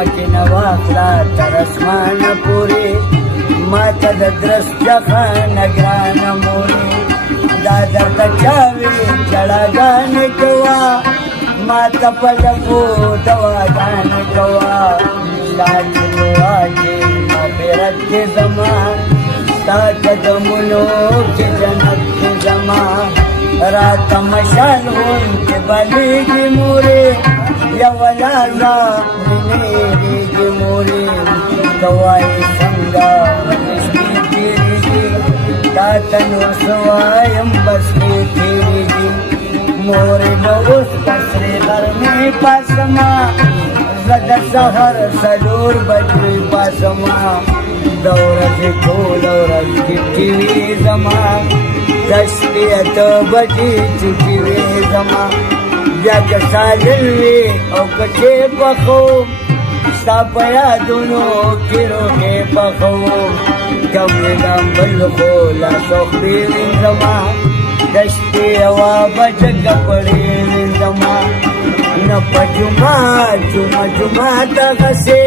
زمکی نواخلا تر اسمان پوری ما تا درست نگران موری دا درد چاوی چڑاگان کوا ما تا پلپو دواگان کوا لاجلو آجی مغفرت کی زمان تا قدمونو کی جنت کی زمان رات مشال ہون کی بلیگی موری یا ولازا منیریگی موری دوائی سنگا رشتی تیریگی تا تنو سوایم بسری تیریگی موری نوست بسری غرمی پاسما زد سهر سلور بجوی پاسما دورزی کول ورزی تیوی زمان دشتیت بجی چیوی زمان بیا که ساجل وی او کچه پخوم ستا پیا دونو کی روحی پخوم کم ویدام بلخو لاسوخ بیوین زمان دشتی اوا بجگ پڑی وین زمان نپا جمعہ تا غسی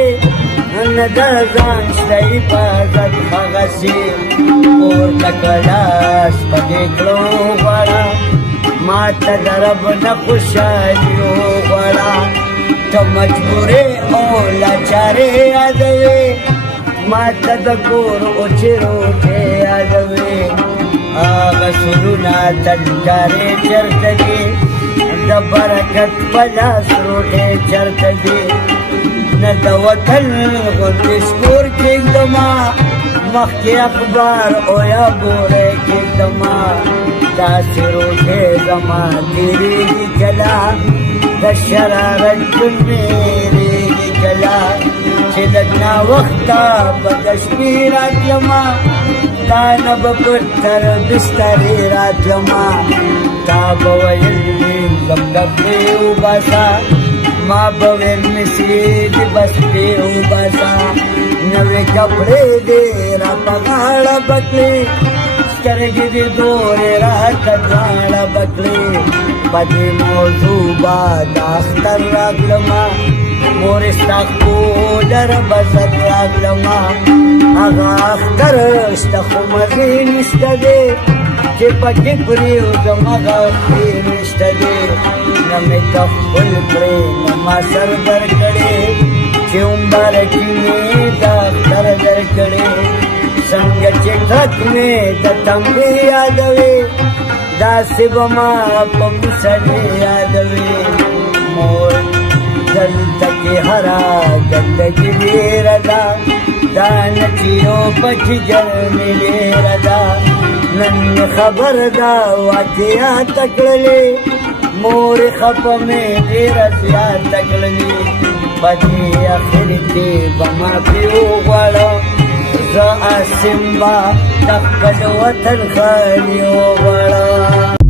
ندازان شتای پازد خغسی اور تکلاس پدیکلو غڑا ما تا درب نخوشایو غڑا تو مجبوری او لاچاری آدوی ما تا دکور اوچی روٹے آدوی آغا سرونا تنکاری چرت دی دا برکت پلاس روٹے چرت دی ندا وطن غندی سکور کیک دما مخی اخبار اویا بورے کیک دما داسی روٹے زما تیری دی کلا دا شرارت کن میری دی کلا چلدنا وقتا بدشمی رات لما دانا بپتر بستری رات لما تاب ویلی زمدفی اوباسا ما بویر مسید بستی اوباسا نوی کپڑے دے را پغاڑا بکلی سترگی دی دوری را تدواڑا بکلی پدی موضوع باد اختر راگلما مورستا کودر بزد راگلما اغا اختر اشتخو مزین اشتدی چی پکی پریو زمغا خیر اشتدی نمی تخبل کری نما سر در کری چی امبارکی می دا اختر در کری سنگ چی تک می دا تنبی یادوی دا سب ما پمسلی یادوی مور دلتا کی حرا گندگی لیردا دا نچیو پچی جرمی لیردا نن خبر دا واقعیا تکڑلی مور خپ میں دیر زیاد تکڑلی بدی اخری تی بما پیو غواړو زه اسم با تخپل وطن خالی غواړم